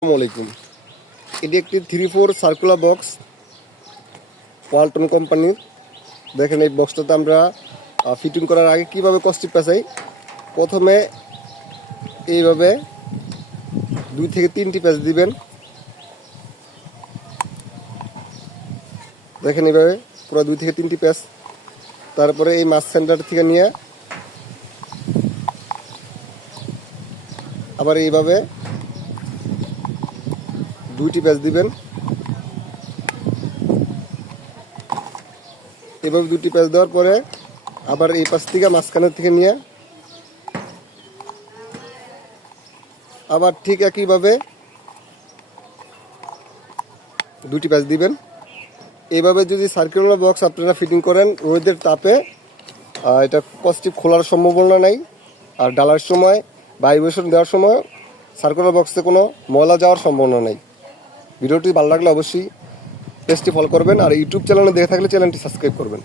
আসসালামু আলাইকুম। এটি একটি 3/4 সার্কুলার বক্স ওয়ালটন কোম্পানির। দেখেন এই বক্সটাতে আমরা ফিটিং করার আগে কিভাবে কস্টিপ পেঁচাই। প্রথমে এইভাবে 2 থেকে 3টি প্যাচ দিবেন। দেখেন এইভাবে পুরো 2 থেকে 3টি প্যাচ। তারপরে এই মাছ সেন্টার থেকে নিয়ে আবার এইভাবে 2টি প্যাচ দিবেন। এভাবে 2টি প্যাচ দেওয়ার পরে আবার এই পাশ থেকে মাঝখানের থেকে নিয়ে আবার ঠিক একইভাবে 2টি প্যাচ দিবেন। এইভাবে যদি সার্কুলার বক্স আপনারা ফিটিং করেন, রোদের তাপে এটা কস্টিপ খোলার সম্ভাবনা নাই। আর ডালার সময় ভাইব্রেশন দেওয়ার সময় সার্কুলার বক্সে কোনো ময়লা যাওয়ার সম্ভাবনা নেই। ভিডিওটি ভালো লাগলে অবশ্যই পেজটি ফলো করবেন, আর ইউটিউব চ্যানেলে দেখে থাকলে চ্যানেলটি সাবস্ক্রাইব করবেন।